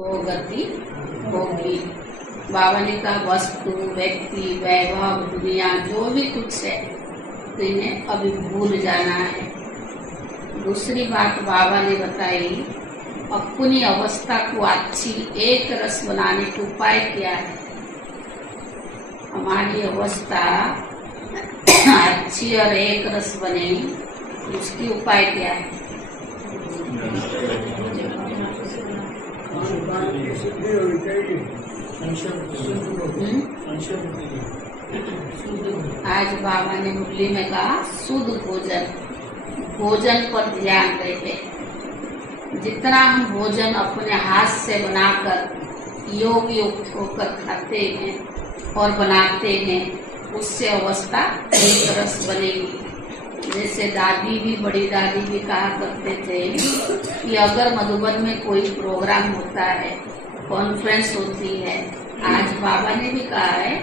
वो गति होगी। बाबा ने कहा वस्तु, व्यक्ति, वैभव, दुनिया जो भी कुछ है तो इन्हें अभी भूल जाना है। दूसरी बात बाबा ने बताई, अपनी अवस्था को अच्छी एक रस बनाने का उपाय क्या है। हमारी अवस्था अच्छी और एक रस बने, उसकी उपाय क्या है। आज बाबा ने मुरली में कहा शुद्ध भोजन, भोजन पर ध्यान देते। जितना हम भोजन अपने हाथ से बनाकर योग युक्त होकर खाते हैं और बनाते हैं, उससे अवस्था एक रस बनेगी। जैसे दादी भी, बड़ी दादी भी कहा करते थे कि अगर मधुबन में कोई प्रोग्राम होता है, कॉन्फ्रेंस होती है, आज बाबा ने भी कहा है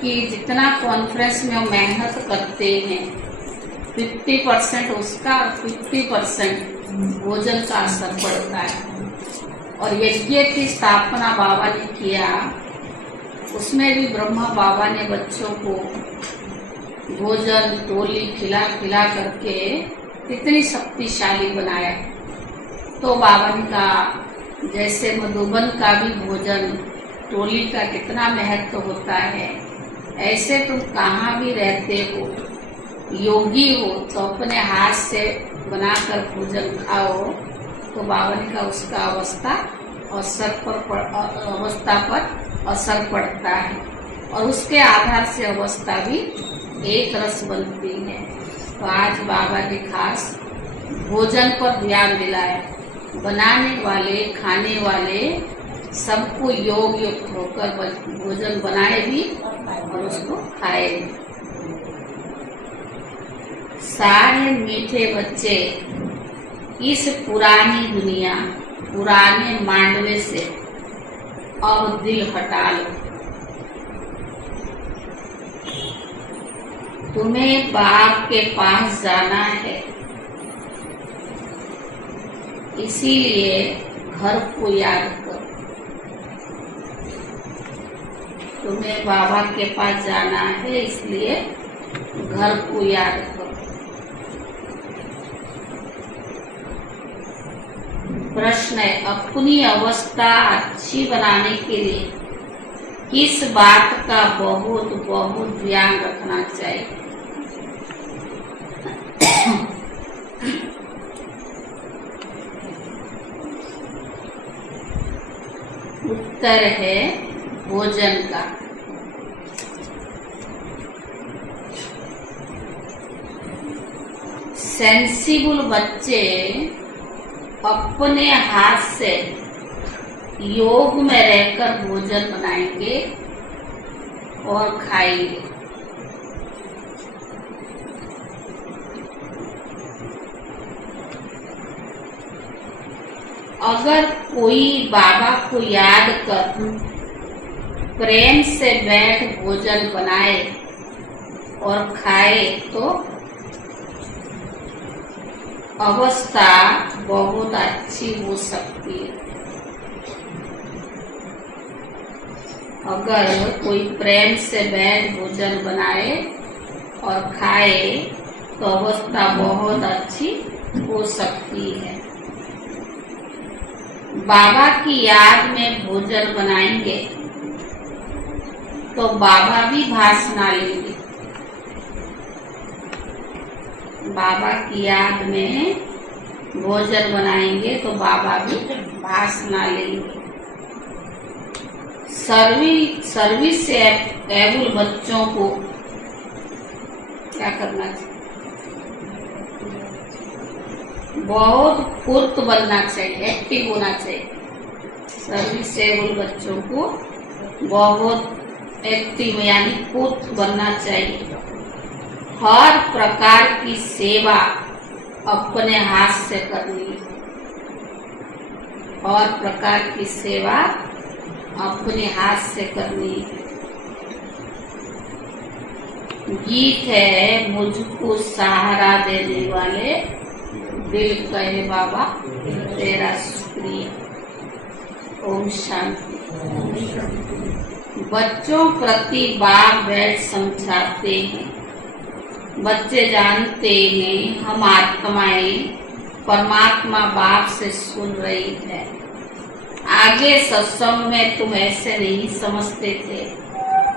कि जितना कॉन्फ्रेंस में मेहनत करते हैं 50% उसका 50% भोजन का असर पड़ता है। और यज्ञ की स्थापना बाबा ने किया, उसमें भी ब्रह्मा बाबा ने बच्चों को भोजन टोली खिला खिला करके कितनी शक्तिशाली बनाया। तो बाबा ने कहा जैसे मधुबन का भी भोजन टोली का कितना महत्व होता है, ऐसे तुम कहाँ भी रहते हो, योगी हो तो अपने हाथ से बनाकर भोजन खाओ। तो बाबा ने कहा उसका अवस्था पर असर पड़ता है और उसके आधार से अवस्था भी एक रस बनती है। तो आज बाबा ने खास भोजन पर ध्यान दिलाया। बनाने वाले, खाने वाले सबको योग युक्त होकर भोजन बनाए भी और उसको खाए भी। सारे मीठे बच्चे इस पुरानी दुनिया, पुराने मांडवे से अब दिल हटा लो। तुम्हें बाप के पास जाना है, इसीलिए घर को याद करो। तुम्हें बाबा के पास जाना है, इसलिए घर को याद करो। प्रश्न है, अपनी अवस्था अच्छी बनाने के लिए किस बात का बहुत बहुत ध्यान रखना चाहिए। उत्तर है भोजन का। सेंसिबल बच्चे अपने हाथ से योग में रहकर भोजन बनाएंगे और खाएंगे। अगर कोई बाबा को याद कर प्रेम से बैठ भोजन बनाए और खाए तो अवस्था बहुत अच्छी हो सकती है। अगर कोई प्रेम से बैठ भोजन बनाए और खाए तो अवस्था बहुत अच्छी हो सकती है। बाबा की याद में भोजन बनाएंगे तो बाबा भी भाषणा लेंगे। बाबा की याद में भोजन बनाएंगे तो बाबा भी भाषणा लेंगे। सर्विस से एबल बच्चों को क्या करना चाहिए, बहुत फुर्त बनना चाहिए, एक्टिव होना चाहिए। सर्विस से एबल बच्चों को बहुत एक्टिव यानी फुर्त बनना चाहिए। हर प्रकार की सेवा अपने हाथ से करनी है। हर प्रकार की सेवा अपने हाथ से करनी है। गीत है, मुझको सहारा देने वाले दिल कहे बाबा तेरा शुक्रिया। ओम शांति। बच्चों प्रति बाप बैठ समझाते हैं। बच्चे जानते हैं हम आत्माएं परमात्मा बाप से सुन रही है। आगे सत्संग में तुम ऐसे नहीं समझते थे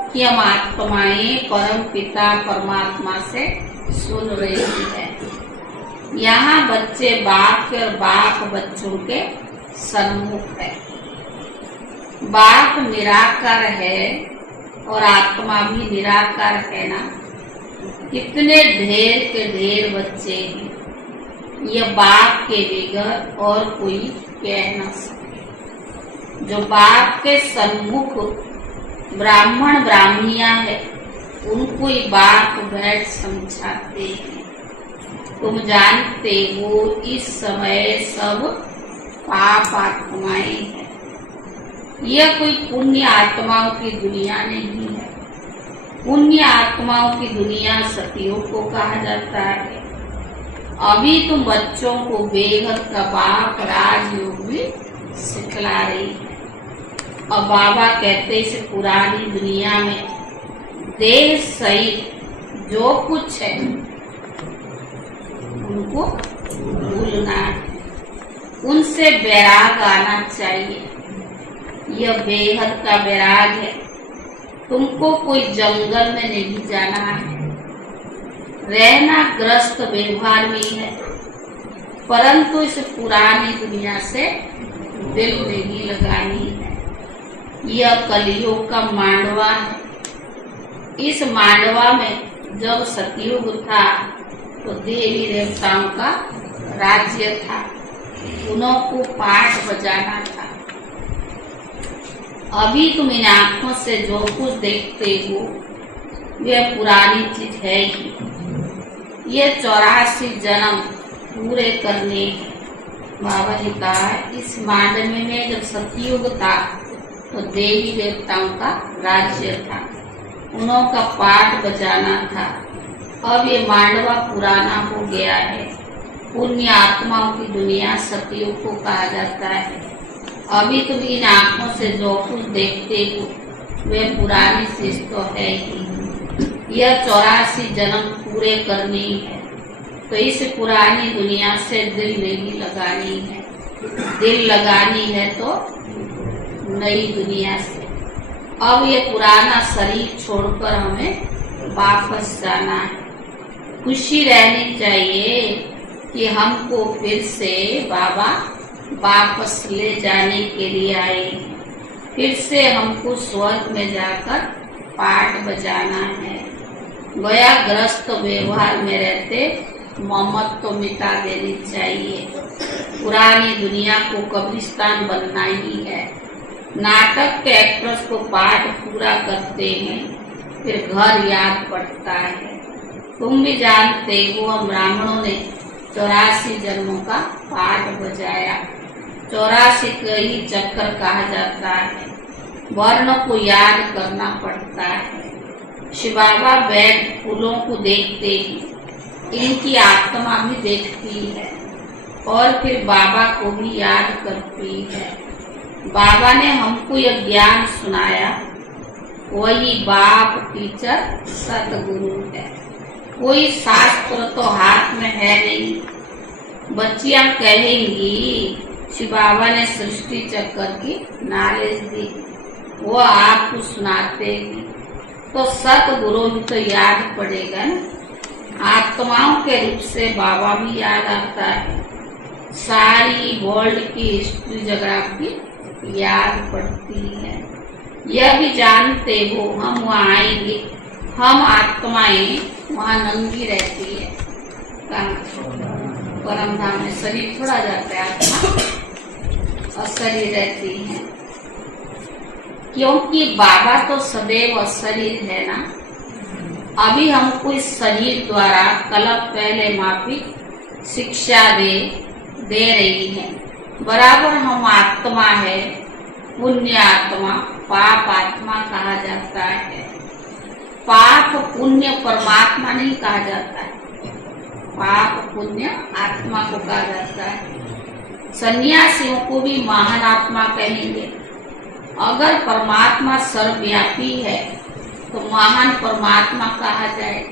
कि हम आत्माएं परम पिता परमात्मा से सुन रही है। यहाँ बच्चे बाप के और बाप बच्चों के सन्मुख है। बाप निराकार है और आत्मा भी निराकार है ना। कितने ढेर के ढेर बच्चे हैं, यह बाप के बगैर और कोई कह न सके। जो बाप के सन्मुख ब्राह्मण ब्राह्मणियां है, उनको ही बाप बैठ समझाते हैं। तुम जानते हो इस समय सब पाप आत्माएं हैं। यह कोई पुण्य आत्माओं की दुनिया नहीं है। पुण्य आत्माओं की दुनिया सतयुग को कहा जाता है। अभी तुम बच्चों को बेहद का बाप राजयोग भी सिखला रही है। और बाबा कहते इस पुरानी दुनिया में देह सहित जो कुछ है उनको भूलना है, उनसे वैराग आना चाहिए। यह बेहद का वैराग है। तुमको कोई जंगल में नहीं जाना है, रहना ग्रस्त व्यवहार में है, परंतु इस पुरानी दुनिया से दिल नहीं लगानी है। यह कलियुग का मांडवा है। इस मांडवा में जब सतयुग था तो देवी देवताओं का राज्य था, उन्हों को पाठ बजाना था। अभी तुम इन आंखों से जो कुछ देखते हो वह पुरानी चीज है ही। ये 84 जन्म पूरे करने हैं। बाबा जी कहा इस मांडवे में जब सतयुग था तो देवी देवताओं का राज्य था, उन्हों का पाठ बजाना था। अब ये मांडवा पुराना हो गया है। पुण्य आत्माओं की दुनिया सतयुग को कहा जाता है। अभी तुम इन आंखों से जो कुछ देखते हो वे पुरानी चीज तो है ही। यह 84 जन्म पूरे करनी है, तो इस पुरानी दुनिया से दिल नहीं लगानी है। दिल लगानी है तो नई दुनिया से। अब ये पुराना शरीर छोड़कर हमें वापस जाना है। खुशी रहनी चाहिए कि हमको फिर से बाबा वापस ले जाने के लिए आए। फिर से हमको स्वर्ग में जाकर पाठ बजाना है। गया ग्रस्त व्यवहार में रहते ममत्व तो मिटा देनी चाहिए। पुरानी दुनिया को कब्रिस्तान बनना ही है। नाटक के एक्ट्रेस को पाठ पूरा करते हैं, फिर घर याद पड़ता है। तुम भी जानते हो हम ब्राह्मणों ने 84 जन्मों का पाठ बजाया। 84 का ही चक्कर कहा जाता है। वर्ण को याद करना पड़ता है। शिव बाबा बैठ फूलों को देखते ही इनकी आत्मा भी देखती है और फिर बाबा को भी याद करती है। बाबा ने हमको यह ज्ञान सुनाया, वही बाप टीचर सतगुरु है। कोई शास्त्र तो हाथ में है नहीं। बच्चियां कहेंगी शिव बाबा ने सृष्टि चक्र की नॉलेज दी, वो आपको सुनाते हैं, तो सतगुरु भी तो याद पड़ेगा न। आत्माओं के रूप से बाबा भी याद आता है। सारी वर्ल्ड की हिस्ट्री जोग्राफी याद पड़ती है। यह भी जानते हो हम वहाँ आएंगे, हम आत्माएं वहाँ नंगी रहती है। परम धाम में शरीर छोड़ा जाता है, आत्मा अशरीर रहती है। क्योंकि बाबा तो सदैव अशरीर है ना। अभी हमको इस शरीर द्वारा कल्प पहले माफिक शिक्षा दे रही है। बराबर हम आत्मा है, पुण्य आत्मा पाप आत्मा कहा जाता है। पाप पुण्य परमात्मा नहीं कहा जाता है, पाप पुण्य आत्मा को कहा जाता है। सन्यासियों को भी महान आत्मा कहेंगे। अगर परमात्मा सर्वव्यापी है तो महान परमात्मा कहा जाए।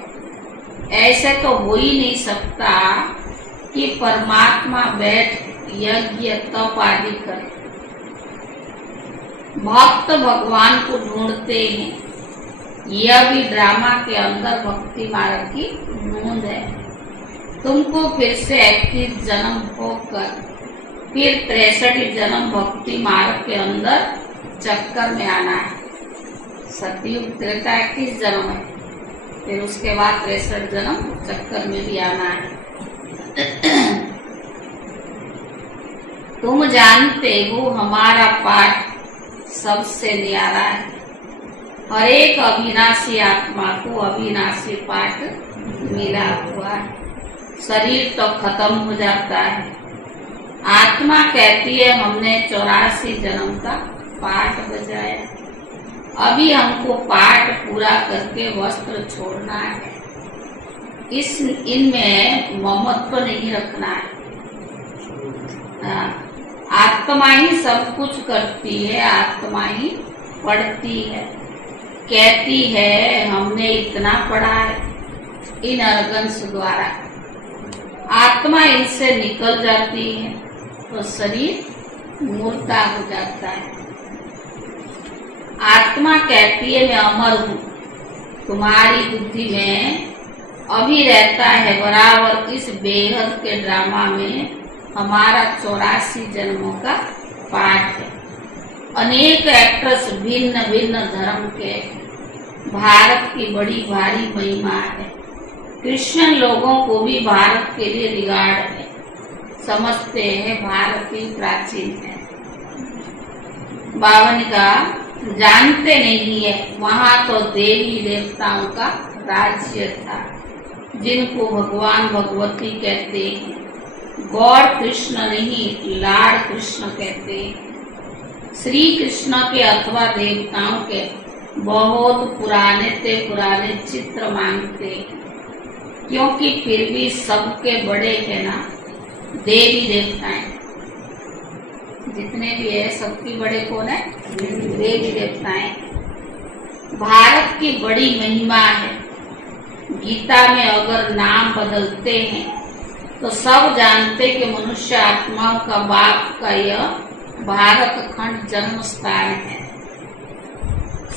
ऐसे तो हो ही नहीं सकता कि परमात्मा बैठ यज्ञ तप आदि करे। भक्त भगवान को ढूंढते हैं, यह भी ड्रामा के अंदर भक्ति मार्ग की ढूंढ है। तुमको फिर से 21 जन्म होकर फिर 63 जन्म भक्ति मार्ग के अंदर चक्कर में आना है। सतयुग त्रेता 21 जन्म है, फिर उसके बाद 63 जन्म चक्कर में भी आना है। तुम जानते हो हमारा पाठ सबसे न्यारा है। हर एक अविनाशी आत्मा को अविनाशी पाठ मिला हुआ है। शरीर तो खत्म हो जाता है, आत्मा कहती है हमने 84 जन्म का पाठ बजाया, अभी हमको पाठ पूरा करके वस्त्र छोड़ना है। इनमें ममत्व नहीं रखना है। आत्मा ही सब कुछ करती है, आत्मा ही पढ़ती है, कहती है हमने इतना पढ़ा है इन अर्गन्स द्वारा। आत्मा इनसे निकल जाती है तो शरीर मुर्दा हो जाता है। आत्मा कहती है मैं अमर हूँ, तुम्हारी बुद्धि में अभी रहता है बराबर। इस बेहद के ड्रामा में हमारा 84 जन्मों का पाठ है। अनेक एक्ट्रेस भिन्न भिन्न धर्म के, भारत की बड़ी भारी महिमा है। क्रिश्चियन लोगों को भी भारत के लिए रिगार्ड है, समझते हैं भारत ही प्राचीन है। 52 का जानते नहीं है, वहाँ तो देवी देवताओं का राज्य था जिनको भगवान भगवती कहते हैं। गॉड कृष्ण नहीं, लॉर्ड कृष्ण कहते हैं। श्री कृष्ण के अथवा देवताओं के बहुत पुराने चित्र मांगते हैं, क्योंकि फिर भी सबके बड़े है ना देवी देवताएं। जितने भी है सबकी बड़े कौन है? देवी देवताएं। भारत की बड़ी महिमा है। गीता में अगर नाम बदलते हैं तो सब जानते कि मनुष्य आत्माओं का बाप का यह भारत खंड जन्म स्थान है।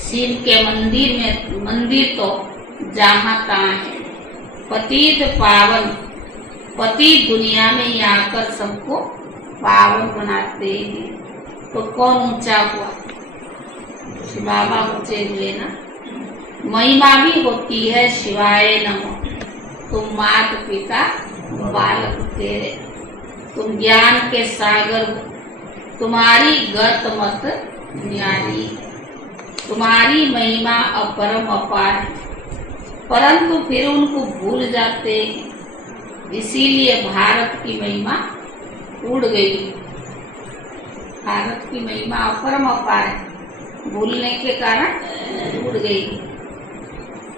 शिव के मंदिर तो जहाँ तहाँ है। पतित पावन, पति दुनिया में ही आकर सबको पावन बनाते हैं। तो कौन ऊंचा हुआ? शिव बाबा ऊंचे हुए ना। महिमा भी होती है शिवाय नमो। तुम माता पिता बालक तेरे, तुम ज्ञान के सागर हो, तुम्हारी गत मत न्यारी, तुम्हारी महिमा अपरम अपार है। परंतु फिर उनको भूल जाते हैं, इसीलिए भारत की महिमा उड़ गई। भारत की महिमा अपरम अपार है, भूलने के कारण उड़ गई।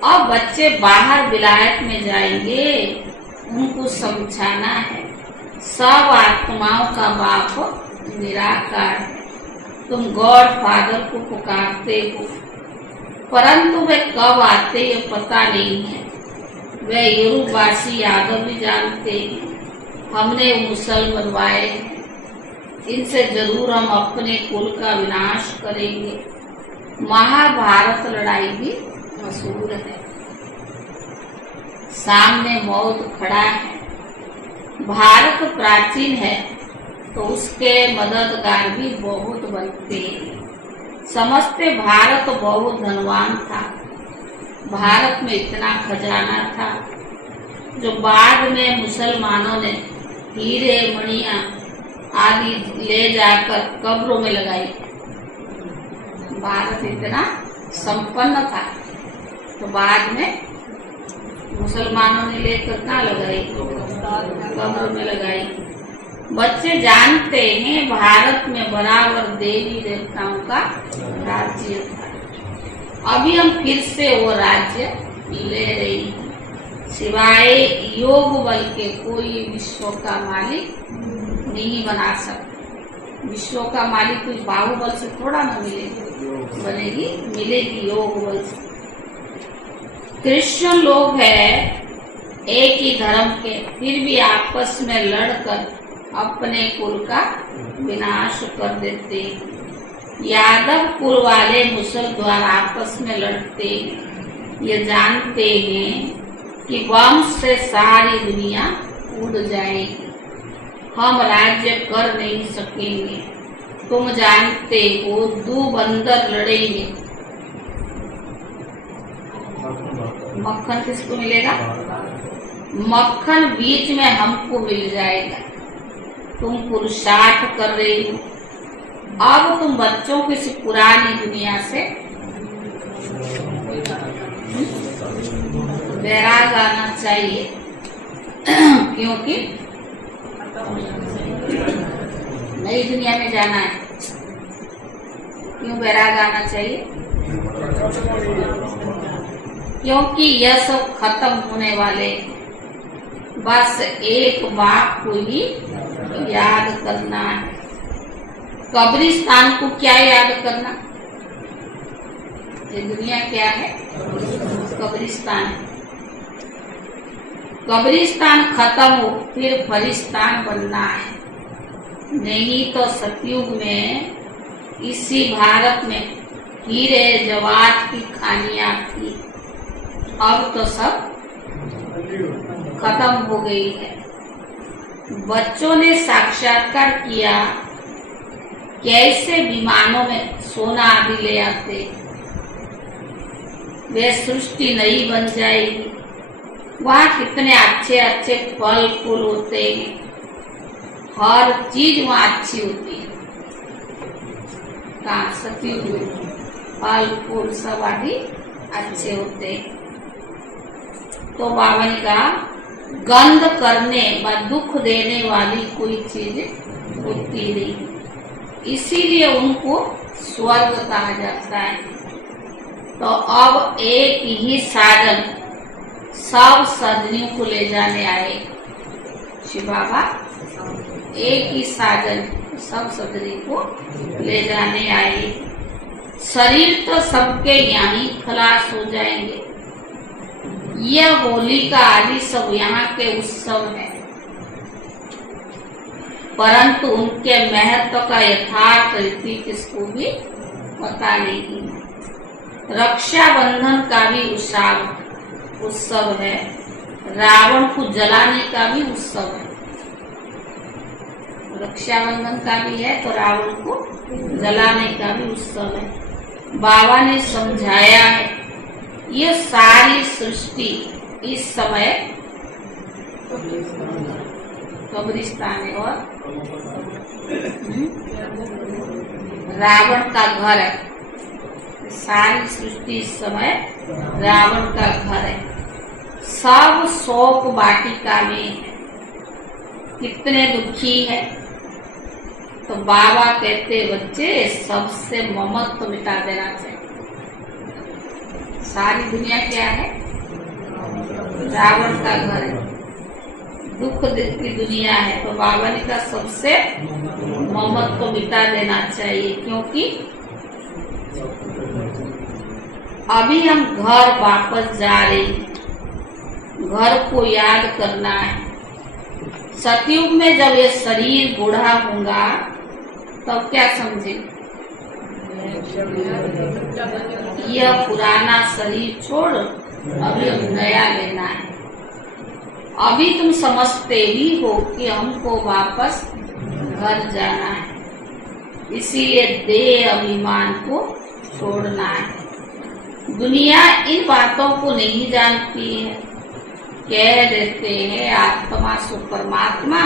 अब बच्चे बाहर विलायत में जाएंगे, उनको समझाना है सब आत्माओं का बाप निराकार है। तुम गॉड फादर को पुकारते हो, परंतु वे कब आते ये पता नहीं है। वे यूरोपवासी यादव भी जानते हैं, हमने मुसल बनवाए, इनसे जरूर हम अपने कुल का विनाश करेंगे। महाभारत लड़ाई भी मशहूर है। सामने मौत खड़ा है। भारत प्राचीन है तो उसके मददगार भी बहुत बनते हैं। समझते भारत बहुत धनवान था, भारत में इतना खजाना था जो बाद में मुसलमानों ने हीरे मणियां आदि ले जाकर कब्रों में लगाई। भारत इतना संपन्न था तो बाद में मुसलमानों ने लेकर कहाँ लगाई? कब्र में लगाई। बच्चे जानते हैं भारत में बराबर देवी देवताओं का राज्य था। अभी हम फिर से वो राज्य ले रही हैं। सिवाय योग बल के कोई विश्व का मालिक नहीं बना सकते। विश्व का मालिक कोई बाहुबल से थोड़ा ना मिलेगी, बनेगी, मिलेगी योग बल से। क्रिश्चियन लोग हैं एक ही धर्म के, फिर भी आपस में लड़कर अपने कुल का विनाश कर देते। यादव कुल वाले मुसलमान आपस में लड़ते, ये जानते हैं कि वंश से सारी दुनिया उड़ जाएगी, हम राज्य कर नहीं सकेंगे। तुम जानते हो दो बंदर लड़ेंगे, मक्खन किसको मिलेगा? मक्खन बीच में हमको मिल जाएगा। तुम पुरुषार्थ कर रही हो, अब तुम बच्चों को इस पुरानी दुनिया से वैराग आना चाहिए, क्योंकि नई दुनिया में जाना है। क्यों वैराग आना चाहिए? क्योंकि यह सब खत्म होने वाले, बस एक बात को ही याद करना है। कब्रिस्तान को क्या याद करना? ये दुनिया क्या है? कब्रिस्तान। कब्रिस्तान खत्म हो फिर फरिस्तान बनना है। नहीं तो सतयुग में इसी भारत में हीरे जवाहरात की खानियां थी, अब तो सब खत्म हो गई है। बच्चों ने साक्षात्कार किया कैसे विमानों में सोना आदि ले आते, वे सृष्टि नई बन जाएगी। वहाँ कितने अच्छे अच्छे फल फूल होते हैं, हर चीज वहाँ अच्छी होती है। कहाँ? सतयुग में फल फूल सब आदि अच्छे होते हैं। तो बाबा ने कहा गंध करने व दुख देने वाली कोई चीज होती नहीं, इसीलिए उनको स्वर्ग कहा जाता है। तो अब एक ही साधन सब सदनियों को ले जाने आए शिव बाबा, एक ही साधन सब सदनी को ले जाने आए। शरीर तो सबके यहाँ खलास हो जाएंगे। यह होली का आदि सब यहाँ के उत्सव है, परंतु उनके महत्व का यथार्थ रीति किसको भी पता नहीं। रक्षाबंधन का भी उत्सव है, रावण को जलाने का भी उत्सव है। रक्षाबंधन का भी है तो रावण को जलाने का भी उत्सव है। बाबा ने समझाया है ये सारी सृष्टि इस समय कब्रिस्तान है और रावण का घर है। सारी सृष्टि इस समय रावण का घर है। सब शोक वाटिका में है, कितने दुखी है। तो बाबा कहते बच्चे सबसे ममत्व मिटा देना चाहिए। सारी दुनिया क्या है? रावण का घर है, दुख की दुनिया है। तो बाबा ने कहा सबसे ममत्व मिटा देना चाहिए, क्योंकि अभी हम घर वापस जा रहे हैं, घर को याद करना है। सतयुग में जब ये शरीर बूढ़ा होगा तब क्या समझे? यह पुराना शरीर छोड़ अभी नया लेना है। अभी तुम समझते ही हो कि हमको वापस घर जाना है, इसीलिए देह अभिमान को छोड़ना है। दुनिया इन बातों को नहीं जानती है, कह देते हैं आत्मा सो परमात्मा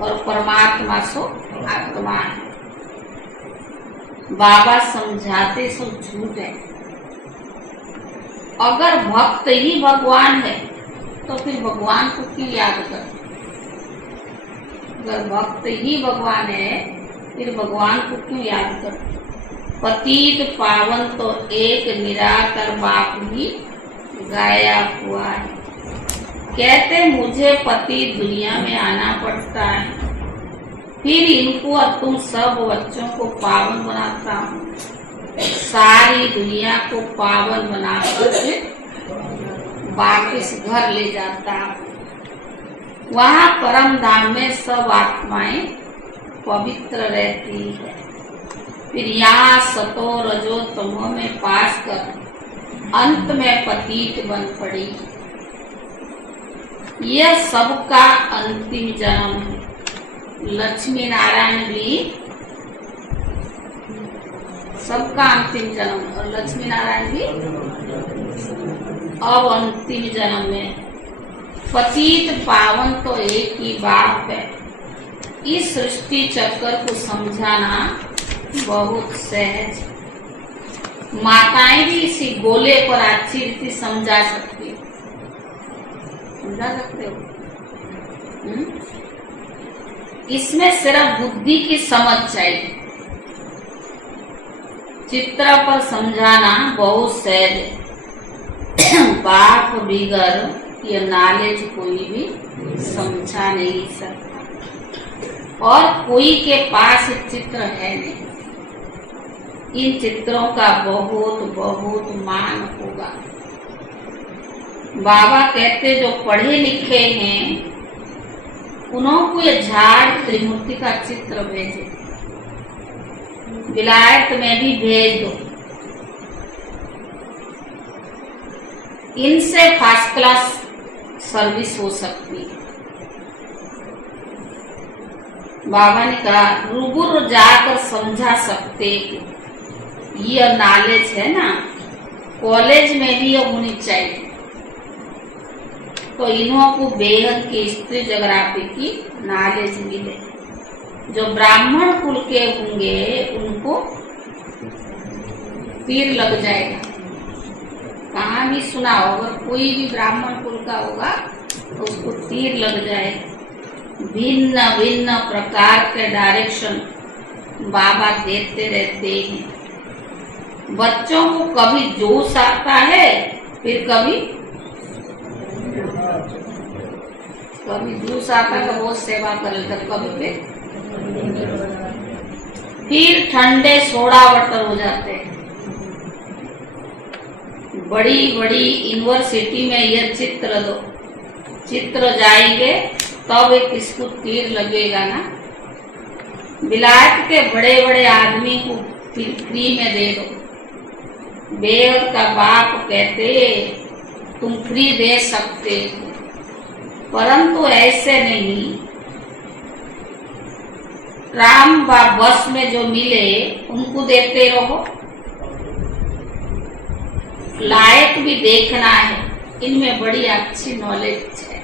और परमात्मा सो आत्मा है। बाबा समझाते सो झूठ है। अगर भक्त ही भगवान है तो फिर भगवान को क्यों याद कर? अगर भक्त ही भगवान है फिर भगवान को क्यों याद कर? पतित पावन तो एक निराकर बाप ही गाया हुआ है। कहते मुझे पति दुनिया में आना पड़ता है, फिर इनको और तुम सब बच्चों को पावन बनाता हूँ, सारी दुनिया को पावन बनाकर वापिस घर ले जाता हूँ। वहाँ परम धाम में सब आत्माएं पवित्र रहती है। फिर यहाँ सतो रजो तमो में पास कर अंत में पतित बन पड़ी। यह सबका अंतिम जन्म है। लक्ष्मी नारायण भी सबका अंतिम जन्म, और लक्ष्मी नारायण भी अब अंतिम जन्म में। पतित पावन तो एक ही बात है। इस सृष्टि चक्र को समझाना बहुत सहज। माताएं भी इसी गोले पर अच्छी रीति समझा सकती हो। समझा सकते हो? इसमें सिर्फ बुद्धि की समझ चाहिए। चित्र पर समझाना बहुत सहज है। बाप बिगर ये नॉलेज कोई भी समझा नहीं सकता, और कोई के पास चित्र है नहीं। इन चित्रों का बहुत बहुत मान होगा। बाबा कहते जो पढ़े लिखे हैं उनको ये झाड़ त्रिमूर्ति का चित्र भेजे, विलायत में भी भेज दो। इनसे फर्स्ट क्लास सर्विस हो सकती है। बाबा ने कहा रूबरू जाकर समझा सकते। ये नॉलेज है ना, कॉलेज में भी ये होनी चाहिए। तो इन्हों को बेहद की हिस्ट्री जोग्राफी की नॉलेज मिले। जो ब्राह्मण कुल के होंगे उनको तीर लग जाएगा। कहाँ भी सुना होगा, कोई भी ब्राह्मण कुल का होगा तो उसको तीर लग जाएगा। भिन्न भिन्न प्रकार के डायरेक्शन बाबा देते रहते हैं। बच्चों को कभी जोश आता है, फिर कभी जोश आता है तो बहुत सेवा कर लेता, कभी फिर ठंडे सोडा वाटर हो जाते हैं। बड़ी बड़ी यूनिवर्सिटी में यह चित्र दो, चित्र जाएंगे तब एक इसको तीर लगेगा ना। विलायत के बड़े बड़े आदमी को फ्री में दे दो। बेहद का बाप कहते तुम फ्री दे सकते हो, परंतु ऐसे नहीं। राम बस में जो मिले उनको देते रहो। लायक भी देखना है, इनमें बड़ी अच्छी नॉलेज है।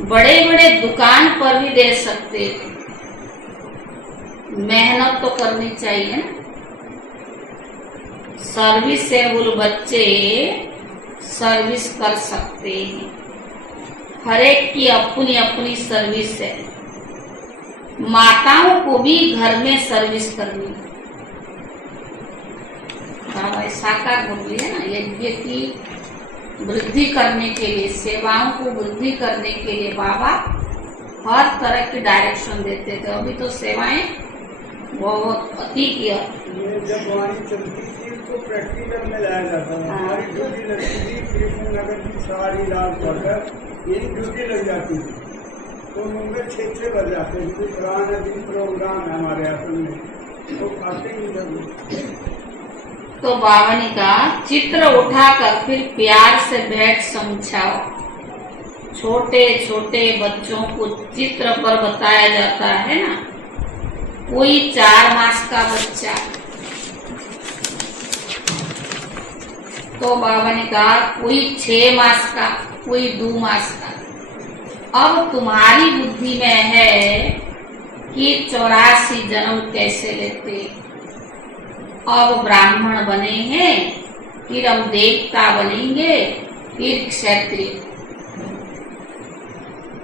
बड़े बड़े दुकान पर भी दे सकते हैं। मेहनत तो करनी चाहिए ना। सर्विसेबल बच्चे सर्विस कर सकते हैं। हर एक की अपनी अपनी सर्विस है। माताओं को भी घर में सर्विस करनी। बाबा साकार बोली है ना, यज्ञ की वृद्धि करने के लिए, सेवाओं को वृद्धि करने के लिए बाबा हर तरह की डायरेक्शन देते थे। अभी तो सेवाएं बहुत अति किया। जब वाणी चलती थी तो प्रैक्टिकल में लाया जाता था। हमारी ड्यूटी लगती थी कृष्ण नगर की सारी रात पढ़कर यही ड्यूटी लग जाती थी। तो मुंबई 6 बज जाते थे। पुराना दिन प्रोग्राम है हमारे हाथ में, तो खाते ही जब तो बाबा ने कहा चित्र उठाकर फिर प्यार से बैठ समझाओ। छोटे छोटे बच्चों को चित्र पर बताया जाता है ना। कोई 4 मास का बच्चा, तो बाबा ने कहा कोई 6 मास का, कोई 2 मास का। अब तुम्हारी बुद्धि में है कि 84 जन्म कैसे लेते। अब ब्राह्मण बने हैं, फिर हम देवता बनेंगे, फिर क्षत्रिय।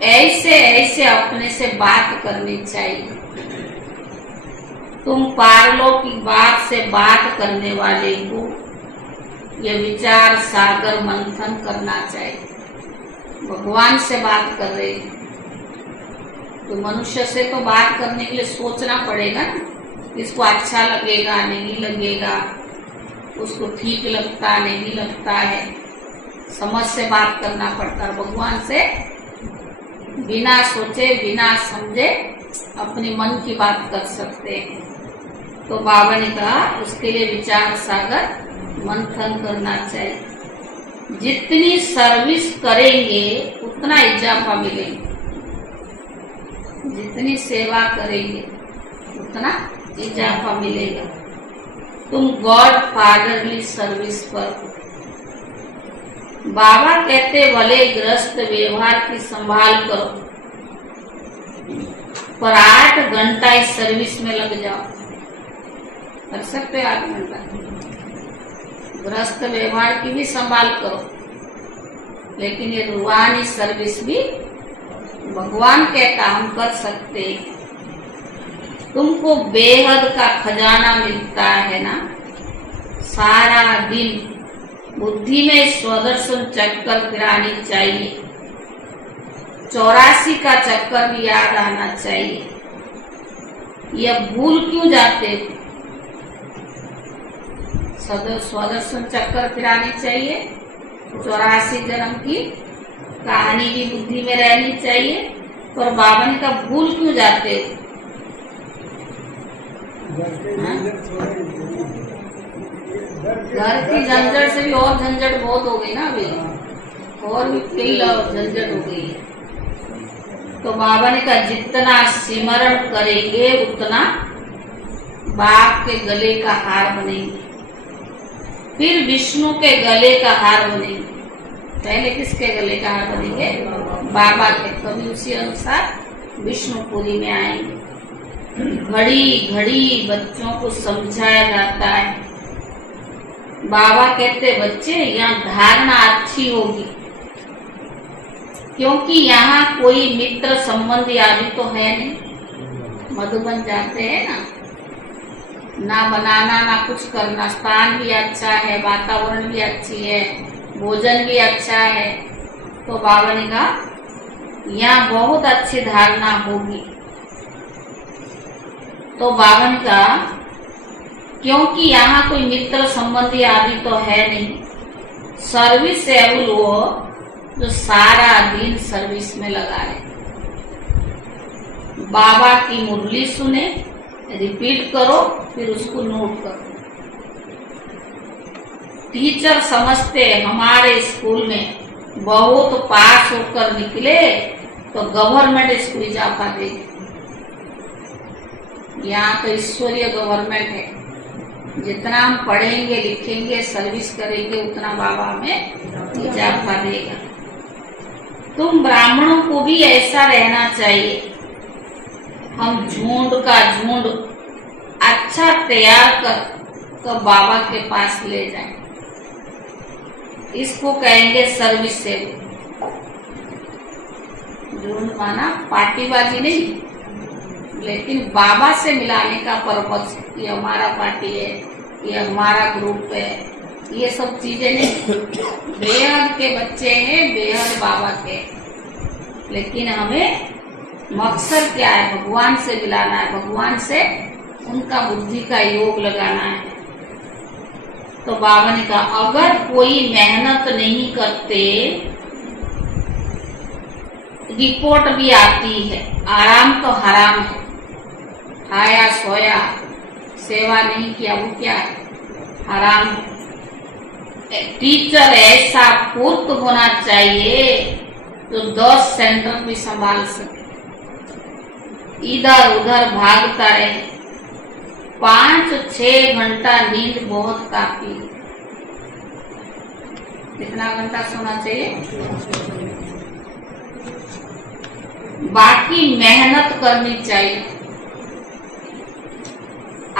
ऐसे ऐसे अपने से बात करनी चाहिए। तुम पारलौकिक बात से बात करने वाले को ये विचार सागर मंथन करना चाहिए। भगवान से बात कर रहे हैं, तो मनुष्य से तो बात करने के लिए सोचना पड़ेगा ना, इसको अच्छा लगेगा नहीं लगेगा, उसको ठीक लगता नहीं लगता है, समझ से बात करना पड़ता है। भगवान से बिना सोचे बिना समझे अपने मन की बात कर सकते हैं। तो बाबा ने कहा उसके लिए विचार सागर मंथन करना चाहिए। जितनी सर्विस करेंगे उतना इजाफा मिलेगा, जितनी सेवा करेंगे उतना इजाफा मिलेगा। तुम गॉड फादरली सर्विस पर। बाबा कहते भले ग्रस्त व्यवहार की संभाल करो, पर 8 घंटा इस सर्विस में लग जाओ। कर सकते 8 घंटा? ग्रस्त व्यवहार की भी संभाल करो, लेकिन ये रूहानी सर्विस भी भगवान कहता हम कर सकते। तुमको बेहद का खजाना मिलता है ना, सारा दिन बुद्धि में स्वदर्शन चक्कर फिरानी चाहिए, 84 का चक्कर भी याद आना चाहिए। यह भूल क्यों जाते हो? स्वदर्शन चक्कर फिरानी चाहिए, 84 जन्म की कहानी भी बुद्धि में रहनी चाहिए, पर बाबा ने कहा भूल क्यों जाते हो? घर की झंझट से भी और झंझट बहुत हो गई ना अभी, और भी कई झंझट हो गई है। तो बाबा ने कहा जितना सिमरण करेंगे उतना बाप के गले का हार बनेंगे, फिर विष्णु के गले का हार बनेंगे। पहले किसके गले का हार बनेंगे? बाबा के। कभी उसी अनुसार विष्णुपुरी में आएंगे। घड़ी घड़ी बच्चों को समझाया जाता है। बाबा कहते बच्चे यहाँ धारणा अच्छी होगी, क्योंकि यहाँ कोई मित्र संबंधी आदि तो है नहीं। मधुबन जाते हैं ना बनाना ना कुछ करना, स्थान भी अच्छा है, वातावरण भी अच्छी है, भोजन भी अच्छा है। तो बाबा ने कहा यहाँ बहुत अच्छी धारणा होगी। तो बाबा ने कहा क्योंकि यहाँ कोई मित्र संबंधी आदि तो है नहीं, सर्विस एबल वो जो सारा दिन सर्विस में लगा रहे। बाबा की मुरली सुने, रिपीट करो, फिर उसको नोट करो। टीचर समझते हमारे स्कूल में बहुत पास होकर निकले तो गवर्नमेंट स्कूल इजाफा देगी। यहाँ तो ईश्वरीय गवर्नमेंट है, जितना हम पढ़ेंगे लिखेंगे सर्विस करेंगे उतना बाबा हमें इजाफा देगा। तुम ब्राह्मणों को भी ऐसा रहना चाहिए, हम झुंड का झुंड अच्छा तैयार कर तो बाबा के पास ले जाएं। इसको कहेंगे सर्विस से। झुंड माना पार्टीबाजी नहीं, लेकिन बाबा से मिलाने का पर्पस। ये हमारा पार्टी है, ये हमारा ग्रुप है, ये सब चीजें नहीं। बेहद के बच्चे हैं, बेहद बाबा के, लेकिन हमें मकसद क्या है? भगवान से मिलाना है, भगवान से उनका बुद्धि का योग लगाना है। तो बाबा ने कहा अगर कोई मेहनत नहीं करते, रिपोर्ट भी आती है, आराम तो हराम है, खाया सोया सेवा नहीं किया वो क्या है? हराम है। टीचर ऐसा फुर्त होना चाहिए तो 10 सेंटर भी संभाल सके, इधर उधर भागता रहे। 5-6 घंटा नींद बहुत काफी। कितना घंटा सोना चाहिए? बाकी मेहनत करनी चाहिए।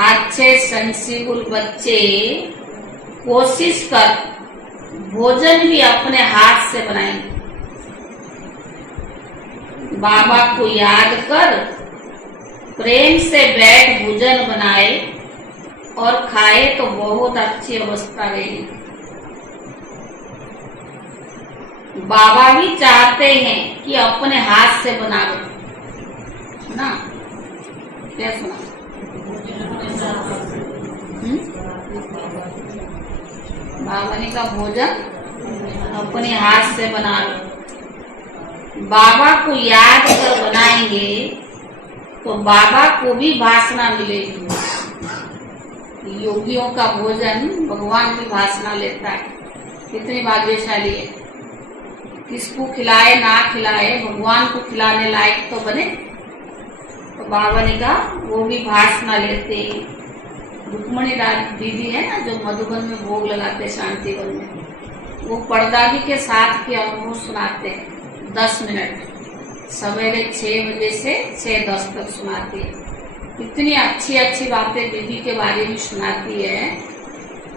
अच्छे सेंसिबल बच्चे कोशिश कर भोजन भी अपने हाथ से बनाएंगे। बाबा को याद कर प्रेम से बैठ भोजन बनाए और खाए तो बहुत अच्छी अवस्था रहेगी। बाबा भी चाहते हैं कि अपने हाथ से बनावे, क्या सुना? बाबा का भोजन अपने हाथ से बना लो। बाबा को याद कर बनाएंगे तो बाबा को भी वासना मिलेगी। योगियों का भोजन भगवान भी वासना लेता है। कितनी भाग्यशाली है। किसको खिलाए ना खिलाए, भगवान को खिलाने लायक तो बने। तो बाबा ने कहा वो भी वासना लेते हैं। रुक्मणी दीदी है ना, जो मधुबन में भोग लगाते शांतिवन में, वो परदादी के साथ के अनुभव सुनाते हैं। 10 मिनट सवेरे 6 बजे से 6:10 तक सुनाती है। इतनी अच्छी अच्छी बातें दीदी के बारे में सुनाती है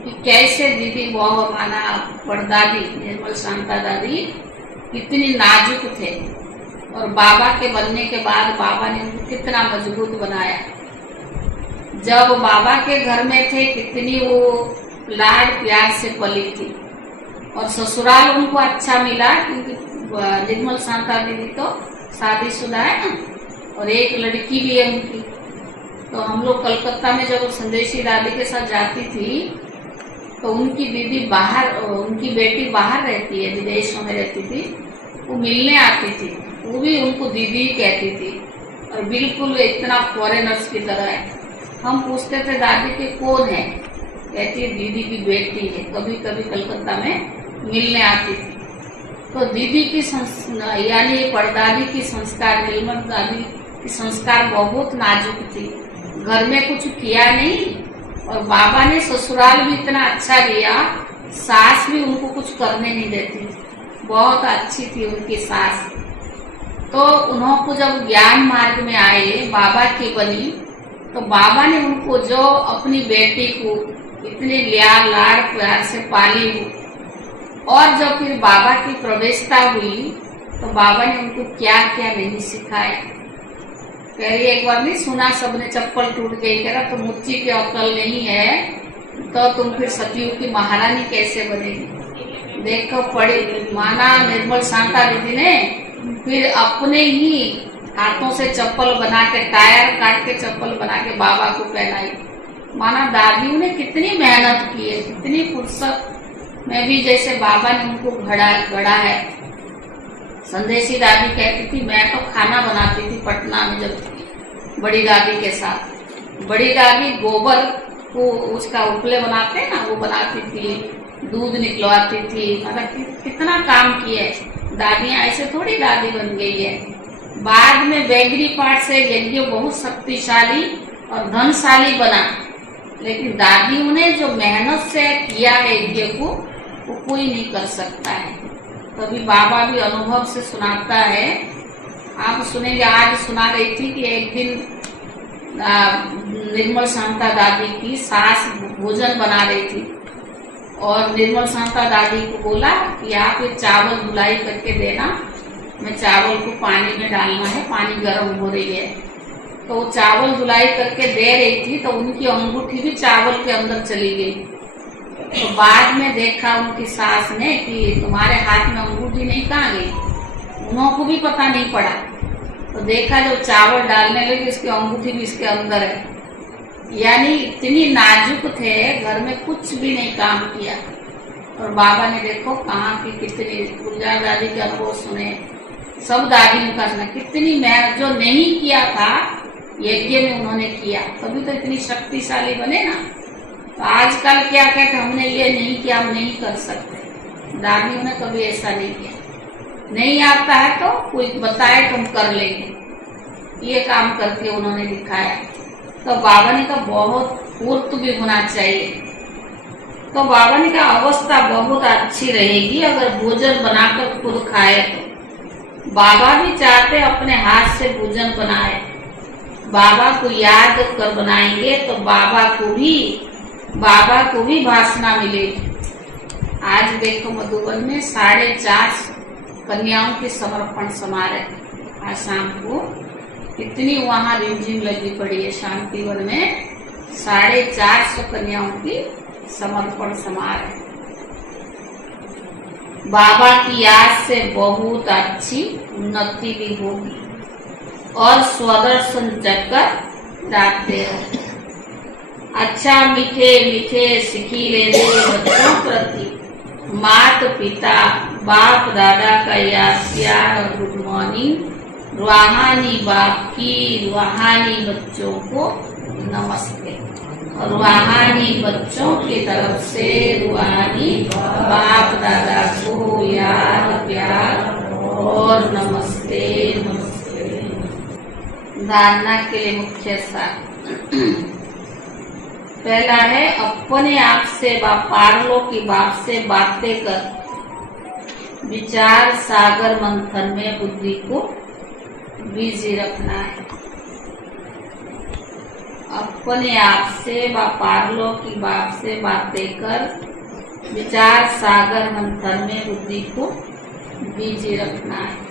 कि कैसे दीदी वो माना परदादी निर्मल शांता दादी कितनी नाजुक थे और बाबा के बनने के बाद बाबा ने उनको कितना मजबूत बनाया। जब बाबा के घर में थे कितनी वो लाड प्यार से पली थी और ससुराल उनको अच्छा मिला, क्योंकि निर्मल शांता दीदी तो शादीशुदा है ना और एक लड़की भी है उनकी। तो हम लोग कलकत्ता में जब संदेशी दादी के साथ जाती थी तो उनकी दीदी बाहर, उनकी बेटी बाहर रहती है, विदेशों में रहती थी, वो मिलने आती थी, वो भी उनको दीदी कहती थी और बिल्कुल इतना फॉरेनर्स की तरह है। हम पूछते थे दादी के कौन है, कहती है दीदी की बेटी है। कभी कभी कलकत्ता में मिलने आती थी। तो दीदी की यानी परदादी की संस्कार, निर्मल दादी की संस्कार बहुत नाजुक थी। घर में कुछ किया नहीं और बाबा ने ससुराल भी इतना अच्छा दिया, सास भी उनको कुछ करने नहीं देती, बहुत अच्छी थी उनकी सास। तो उन्होंने जब ज्ञान मार्ग में आए, बाबा की बनी, तो बाबा ने उनको जो अपनी बेटी को इतने लाड़ प्यार से पाली और जब फिर बाबा की प्रवेशता हुई तो बाबा ने उनको क्या क्या नहीं सिखाया। कह रही एक बार नहीं सुना सबने चप्पल टूट गई, कह रहा तो मुच्ची की अक्ल नहीं है तो तुम फिर सतयुग की महारानी कैसे बनेगी। देखो पड़ी माना निर्मल शांता दीदी ने फिर अपने ही हाथों से चप्पल बना के, टायर काट के चप्पल बना के बाबा को पहनाई। माना दादियों ने कितनी मेहनत की है, कितनी फुर्सत में भी जैसे बाबा ने उनको गढ़ा है। संदेशी दादी कहती थी मैं तो खाना बनाती थी पटना में जब बड़ी दादी के साथ। बड़ी दादी गोबर को उसका उपले बनाते हैं ना, वो बनाती थी, दूध निकलवाती थी, मतलब कितना काम किया है। दादियां ऐसे थोड़ी दादी बन गई है। बाद में बैगरी पाठ से यज्ञ बहुत शक्तिशाली और धनशाली बना, लेकिन दादियों ने जो मेहनत से किया है यज्ञ को वो कोई नहीं कर सकता है। तभी बाबा भी अनुभव से सुनाता है। आप सुनेंगे, आज सुना रही थी कि एक दिन निर्मल शांता दादी की सास भोजन बना रही थी और निर्मल शांता दादी को बोला कि आप ये चावल धुलाई करके देना, मैं चावल को पानी में डालना है, पानी गर्म हो रही है। तो चावल धुलाई करके दे रही थी तो उनकी अंगूठी भी चावल के अंदर चली गई। तो बाद में देखा उनकी सास ने कि तुम्हारे हाथ में अंगूठी नहीं, कहाँ गई, उनको भी पता नहीं पड़ा। तो देखा जब चावल डालने लगे इसकी अंगूठी भी इसके अंदर है। यानी इतनी नाजुक थे, घर में कुछ भी नहीं काम किया। और बाबा ने देखो कहाँ की कितनी, गुलजार दादी के अनुभव सुने, सब दादियों का सुना, कितनी मेहनत जो नहीं किया था यज्ञ में उन्होंने किया, तभी तो इतनी शक्तिशाली बने ना। तो आजकल क्या कहते हमने ये नहीं किया, हम नहीं कर सकते। दादियों ने कभी ऐसा नहीं किया। नहीं आता है तो कोई बताए तो हम कर लेंगे, ये काम करके उन्होंने दिखाया। तो बाबा ने कहा बहुत फुर्त भी होना चाहिए। तो बाबा ने कहा अवस्था बहुत अच्छी रहेगी अगर भोजन बनाकर खुद खाए तो। बाबा भी चाहते अपने हाथ से भोजन बनाए, बाबा को याद कर बनाएंगे तो बाबा को भी वासना मिलेगी। आज देखो मधुबन में 4.5 कन्याओं के समर्पण समारोह आज शाम को, कितनी वहां रिमझिम लगी पड़ी है शांतिवन में। 450 कन्याओं की समर्पण समारोह। बाबा की याद से बहुत अच्छी उन्नति भी होगी और स्वदर्शन चक्कर डांटते हो। अच्छा मीठे मीठे सिखिले दे बच्चों प्रति मात पिता बाप दादा का याद प्यार और गुड मॉर्निंग। रूहानी बाप की रूहानी बच्चों को नमस्ते। और रूहानी बच्चों की तरफ से रूहानी बाप दादा को याद प्यार और नमस्ते नमस्ते। धारणा के लिए मुख्य सार। पहला है अपने आप से पारलों की बात से बातें कर विचार सागर मंथन में बुद्धि को बिजी रखना है। अपने आप से पारलों की बात से बातें कर विचार सागर मंथन में बुद्धि को बिजी रखना है।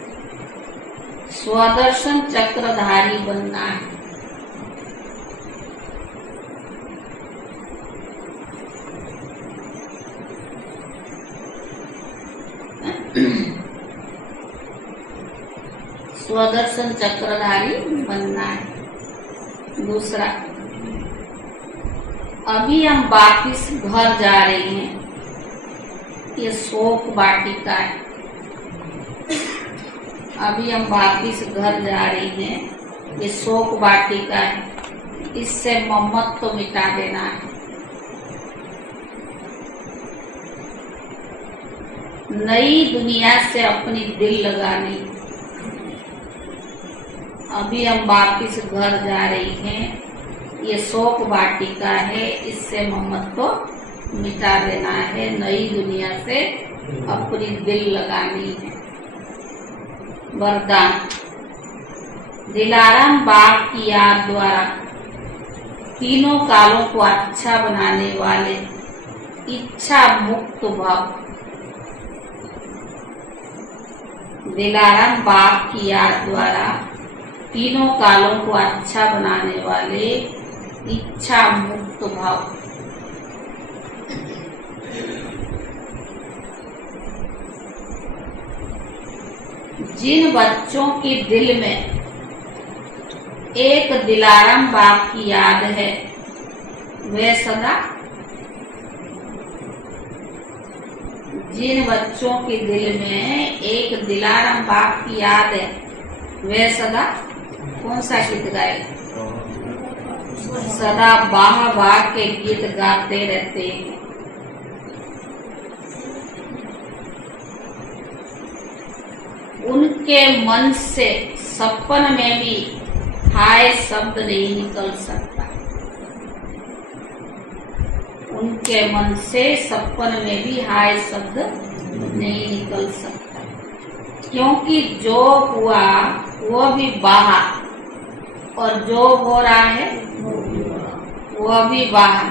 स्वदर्शन चक्रधारी बनना है। स्वदर्शन चक्रधारी बनना है। दूसरा, अभी हम वापिस घर जा रहे हैं। ये शोक वाटिका है। अभी हम वापिस घर जा रहे हैं। ये शोक वाटिका है। इससे ममत्व तो मिटा देना है। नई दुनिया से अपनी दिल लगानी। अभी हम वापिस घर जा रही हैं। ये शोक वाटिका है। इससे ममत्व तो मिटा देना है। नई दुनिया से अपनी दिल लगानी है। वरदान, दिलाराम बाप की याद द्वारा तीनों कालों को अच्छा बनाने वाले इच्छा मुक्त भाव। दिलाराम बाप की याद द्वारा तीनों कालों को अच्छा बनाने वाले इच्छा मुक्त भाव। जिन बच्चों के दिल में एक दिलाराम बाप की याद है, वे सदा, जिन बच्चों के दिल में एक दिलाराम बाप की याद है, वे सदा कौन सा गीत गाए? सदा बाह बाह के गीत गाते रहते हैं। उनके मन से सपन में भी हाय शब्द नहीं निकल सकता। उनके मन से सपन में भी हाय शब्द नहीं निकल सकता, क्योंकि जो हुआ वो भी बाहा और जो हो रहा है वो भी बाहा।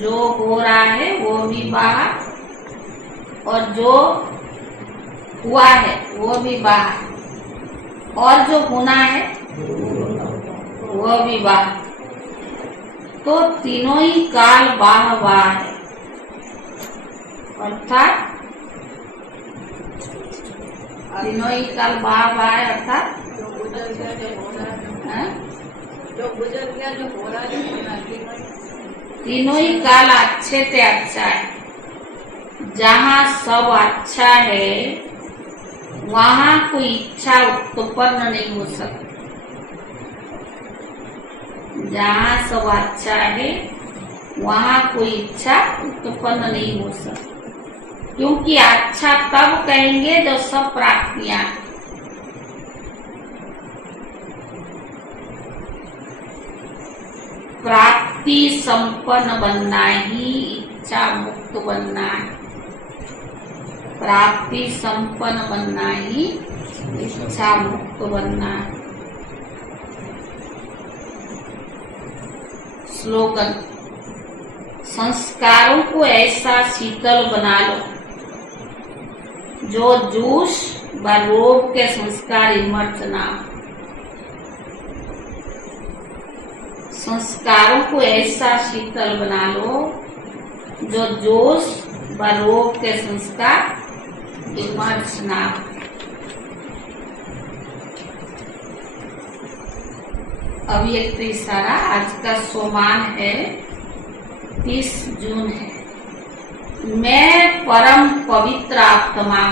जो हो रहा है वो भी बाहा और जो हुआ है वो भी बाहा और जो होना है वो भी बाहा। तो तीनों ही काल बाह बाह है। अर्थात तीनों ही काल बाह बाह है। अर्थात जो गुजर गया जो हो रहा है, जो गुजर गया जो हो रहा है, जो होना है, तीनों ही काल अच्छे से अच्छा है। जहाँ सब अच्छा है वहाँ कोई इच्छा उत्पन्न नहीं हो सकती। जहाँ सब अच्छा है वहाँ कोई इच्छा उत्पन्न नहीं हो सकती, क्योंकि अच्छा तब कहेंगे जब सब प्राप्तियां। प्राप्ति संपन्न बनना ही इच्छा मुक्त बनना है। प्राप्ति संपन्न बनना ही इच्छा मुक्त बनना है। स्लोगन, संस्कारों को ऐसा शीतल बना लो जो जूस व रोग के संस्कार इमर्च ना। संस्कारों को ऐसा शीतल बना लो जो जोश व रोग के संस्कार इमर्च ना। अव्यक्त इशारा। आज का सोमान है 30 जून है। मैं परम पवित्र आत्मा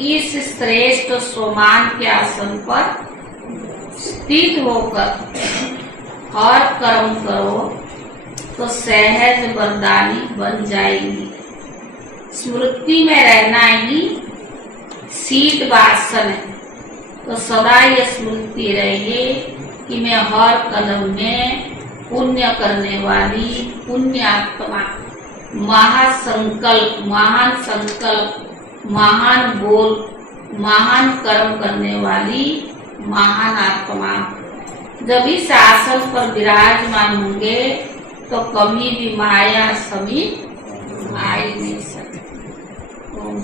इस श्रेष्ठ सोमान के आसन पर स्थित होकर और कर्म करो तो सहज वरदानी बन जाएगी। स्मृति में रहना ही सीट वासन है, तो सदा ये स्मृति रहे कि मैं हर कदम में पुण्य करने वाली पुण्य आत्मा, महासंकल्प, महान संकल्प, महान बोल, महान कर्म करने वाली महान आत्मा। जब इस आसन पर विराजमान होंगे तो कभी भी माया समीप आ ही नहीं सकती। ओम